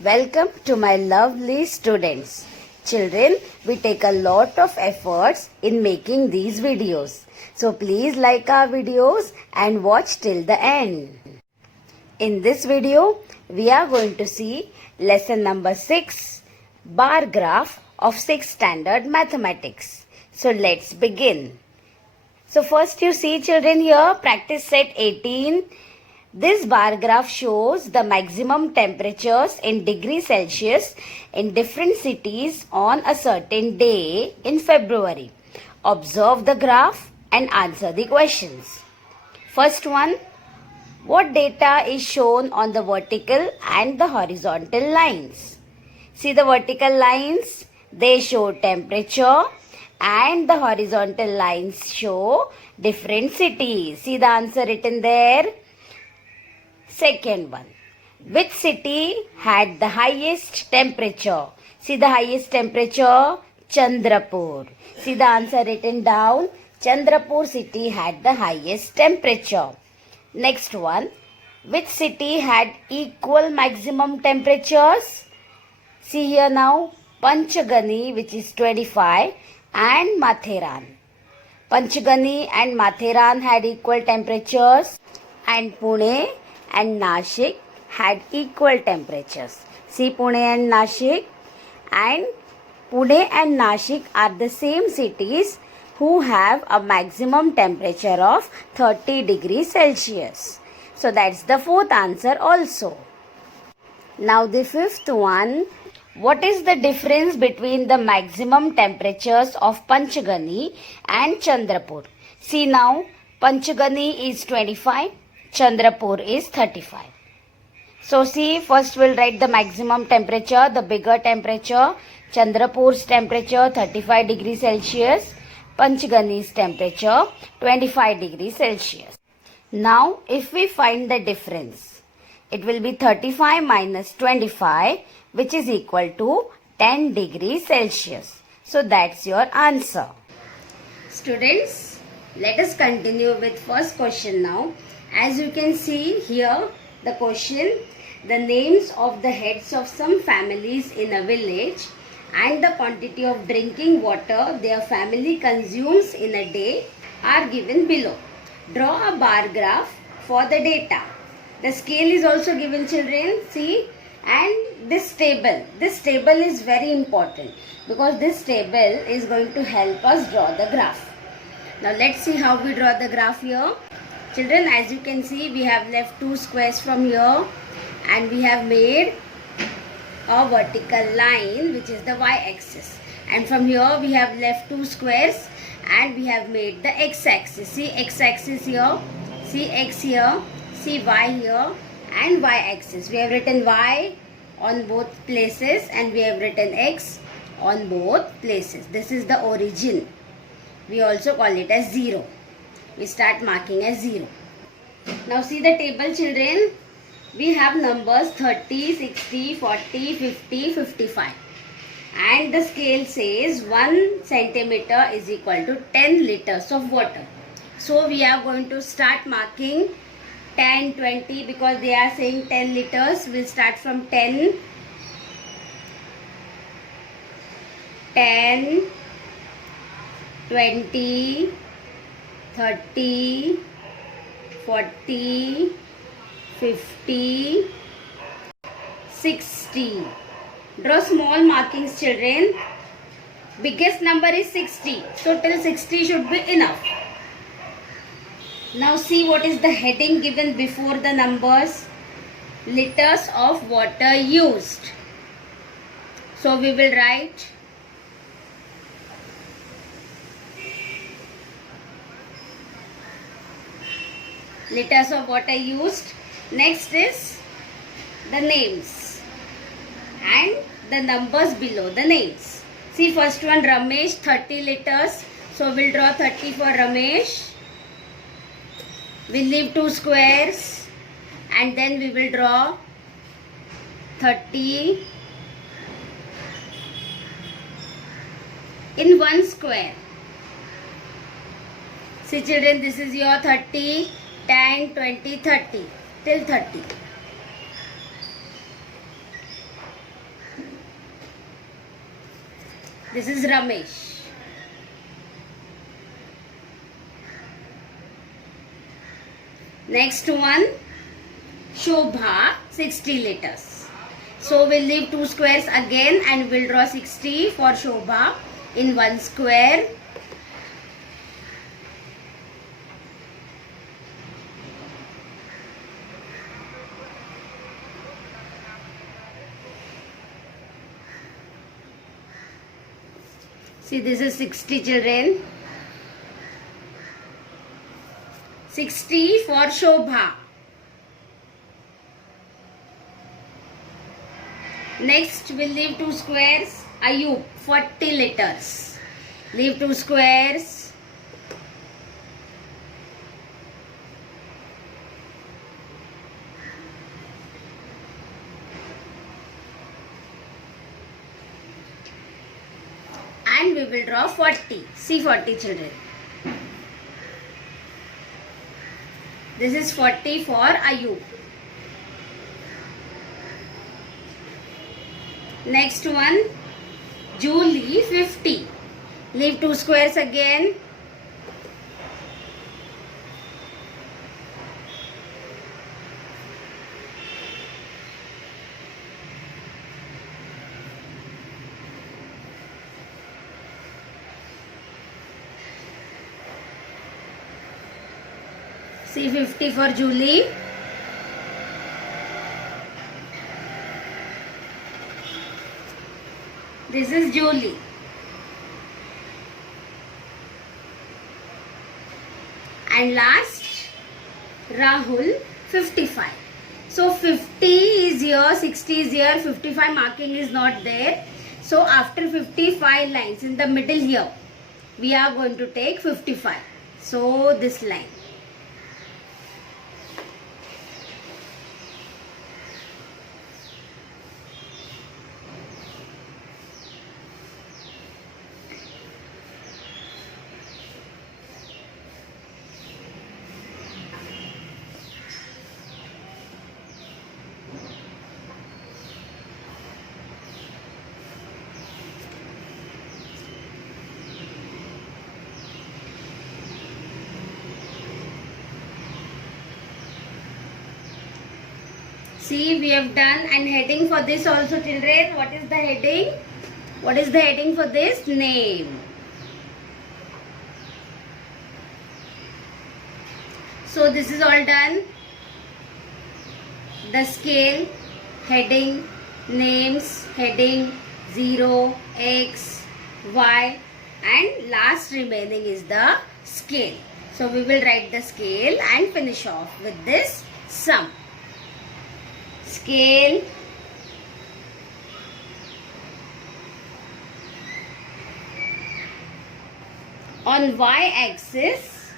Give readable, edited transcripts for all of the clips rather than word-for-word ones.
Welcome to my lovely students. Children, we take a lot of efforts in making these videos. So please like our videos and watch till the end. In this video, we are going to see lesson number 6, bar graph of 6th standard mathematics. So let's begin. So first you see children here, practice set 18. This bar graph shows the maximum temperatures in degrees Celsius in different cities on a certain day in February. Observe the graph and answer the questions. First one, what data is shown on the vertical and the horizontal lines? See the vertical lines, they show temperature and the horizontal lines show different cities. See the answer written there. Second one, which city had the highest temperature? See the highest temperature, Chandrapur. See the answer written down, Chandrapur city had the highest temperature. Next one, which city had equal maximum temperatures? See here now, Panchgani, which is 25, and Matheran. Panchgani and Matheran had equal temperatures, and Pune and Nashik had equal temperatures. See Pune and Nashik, and Nashik are the same cities who have a maximum temperature of 30 degrees Celsius. So that's the fourth answer also. Now the fifth one, what is the difference between the maximum temperatures of Panchgani and Chandrapur? See now, Panchgani is 25, Chandrapur is 35. So see, first we'll write the maximum temperature, the bigger temperature. Chandrapur's temperature 35 degrees Celsius. Panchgani's temperature 25 degrees Celsius. Now if we find the difference, it will be 35 minus 25, which is equal to 10 degrees Celsius. So that's your answer. Students, let us continue with first question now. As you can see here, the question, the names of the heads of some families in a village and the quantity of drinking water their family consumes in a day are given below. Draw a bar graph for the data. The scale is also given, children, see, and this table is very important because this table is going to help us draw the graph. Now let's see how we draw the graph here. Children, as you can see, we have left two squares from here and we have made a vertical line which is the y-axis, and from here we have left two squares and we have made the x-axis. See x-axis here, see x here, see y here, and y-axis. We have written y on both places and we have written x on both places. This is the origin. We also call it as 0. We start marking as 0. Now see the table, children. We have numbers 30, 60, 40, 50, 55. And the scale says 1 centimeter is equal to 10 liters of water. So we are going to start marking 10, 20 because they are saying 10 liters. We'll start from 10, 20, 30, 40, 50, 60. Draw small markings, children. Biggest number is 60. So till 60 should be enough. Now see what is the heading given before the numbers. Liters of water used. So we will write liters of water used. Next is the names and the numbers below the names. See first one, Ramesh, 30 liters. So we'll draw 30 for Ramesh. We'll leave two squares and then we will draw 30 in one square. See children, this is your 30, 10, 20, 30 till 30. This is Ramesh. Next one, Shobha, 60 letters. So we'll leave 2 squares again and we'll draw 60 for Shobha in 1 square. See, this is 60 children. 60 for Shobha. Next, we'll leave 2 squares. Ayub, 40 letters. Leave 2 squares. And we will draw 40. See 40 children. This is 40 for Ayub. Next one, Julie, 50. Leave 2 squares again. See 50 for Julie. This is Julie. And last, Rahul, 55. So 50 is here, 60 is here, 55 marking is not there. So after 55 lines in the middle here, we are going to take 55. So this line. See, we have done, and heading for this also children. What is the heading? What is the heading for this? Name. So this is all done. The scale, heading, names, heading, 0, X, Y, and last remaining is the scale. So we will write the scale and finish off with this sum. Scale, on y-axis,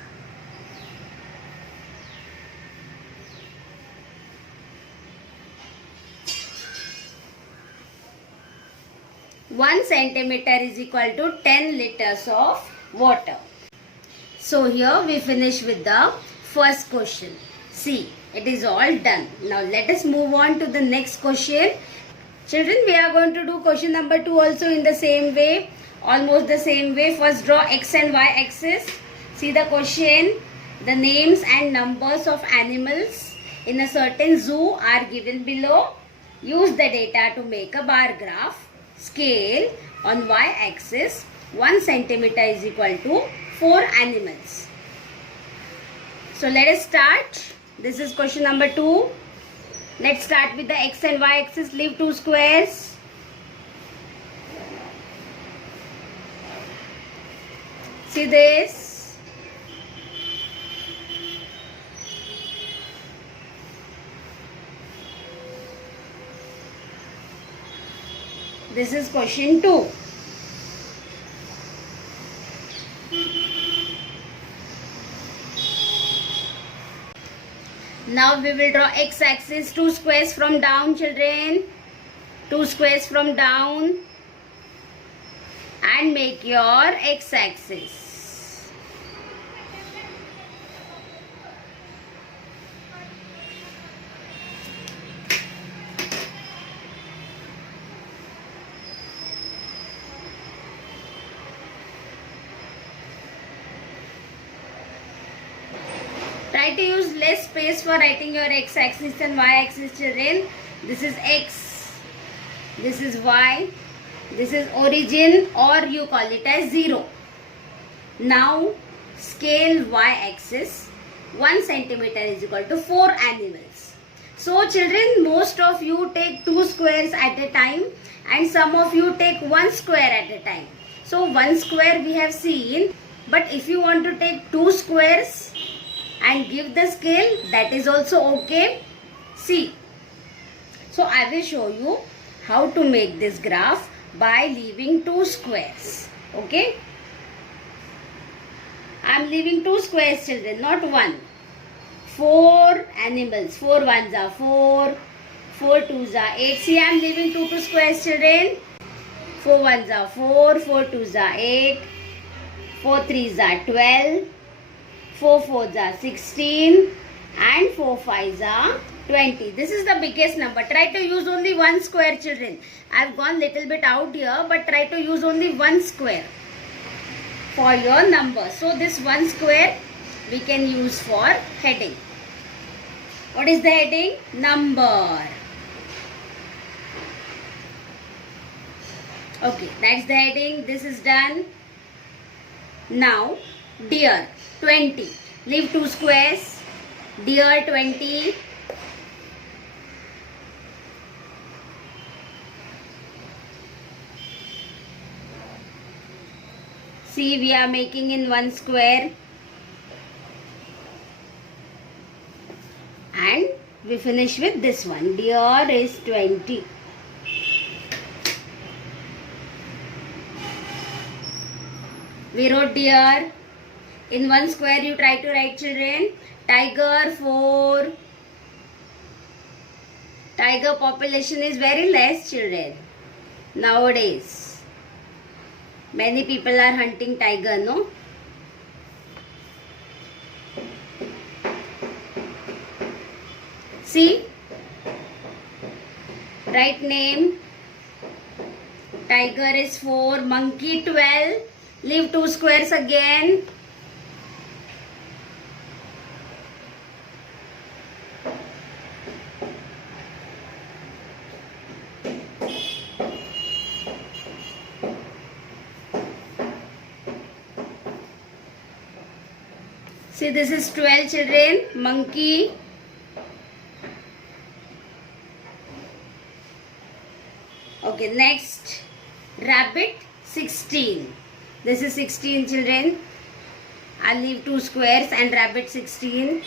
one centimeter is equal to 10 liters of water. So here we finish with the first question. See, it is all done. Now let us move on to the next question. Children, we are going to do question number 2 also in the same way. Almost the same way. First draw x and y axis. See the question. The names and numbers of animals in a certain zoo are given below. Use the data to make a bar graph. Scale on y axis. 1 centimeter is equal to 4 animals. So let us start. This is question number 2. Let's start with the x and y axis. Leave 2 squares. See this. This is question 2. Now we will draw x-axis, 2 squares from down children. 2 squares from down. And make your x-axis. Try to use less space for writing your x-axis and y-axis, children. This is x, this is y, this is origin, or you call it as 0. Now scale y-axis. 1 centimeter is equal to 4 animals. So children, most of you take 2 squares at a time and some of you take 1 square at a time. So 1 square we have seen, but if you want to take 2 squares and give the scale, that is also okay. See, so I will show you how to make this graph by leaving 2 squares. Okay, I am leaving 2 squares, children, not 1. 4 animals. 4 ones are 4, 4 twos are 8. See, I am leaving 2 squares, children. 4 ones are 4, 4 twos are 8, 4 threes are 12, 4 fours are 16, and 4 fives are 20. This is the biggest number. Try to use only 1 square, children. I have gone little bit out here, but try to use only 1 square for your number. So this 1 square we can use for heading. What is the heading? Number. Okay, that's the heading. This is done. Now, deer 20. Leave 2 squares. Deer 20. See, we are making in 1 square. And we finish with this one. Deer is 20. We wrote deer. In 1 square you try to write, children. Tiger 4. Tiger population is very less, children. Nowadays. Many people are hunting tiger, no? See, write name. Tiger is 4, monkey 12. Leave 2 squares again. See, this is 12, children. Monkey. Okay, next, rabbit 16. This is 16, children. I'll leave 2 squares and rabbit 16.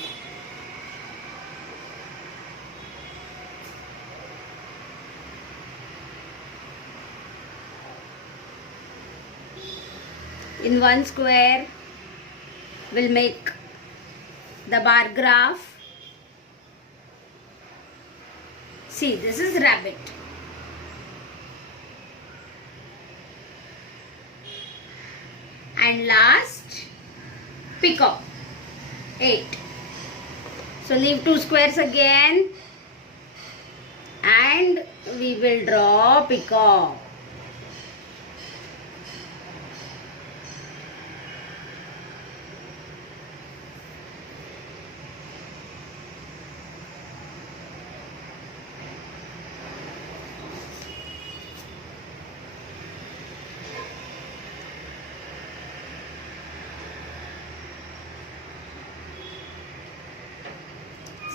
In 1 square, we'll make the bar graph. See, this is rabbit. And last, peacock 8. So leave 2 squares again and we will draw peacock.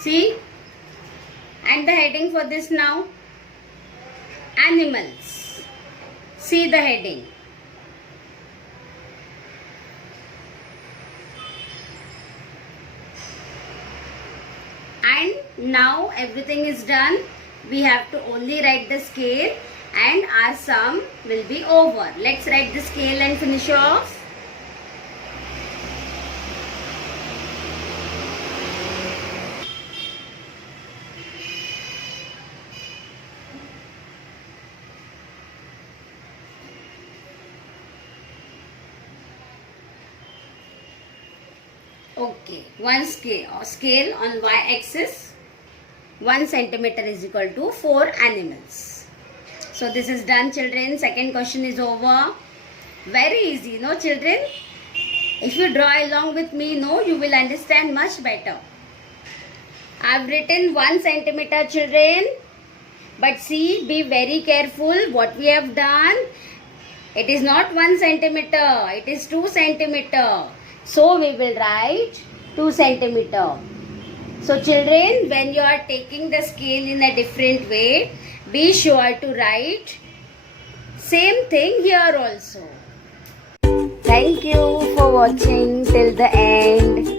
See, and the heading for this now, animals. See the heading. And now everything is done. We have to only write the scale and our sum will be over. Let's write the scale and finish off. Okay, one scale on y-axis, 1 centimeter is equal to 4 animals. So this is done, children. Second question is over. Very easy, no children? If you draw along with me, no, you will understand much better. I've written 1 centimeter, children. But see, be very careful what we have done. It is not 1 centimeter, it is 2 centimeter. So we will write 2 centimeter. So children, when you are taking the scale in a different way, be sure to write same thing here also. Thank you for watching till the end.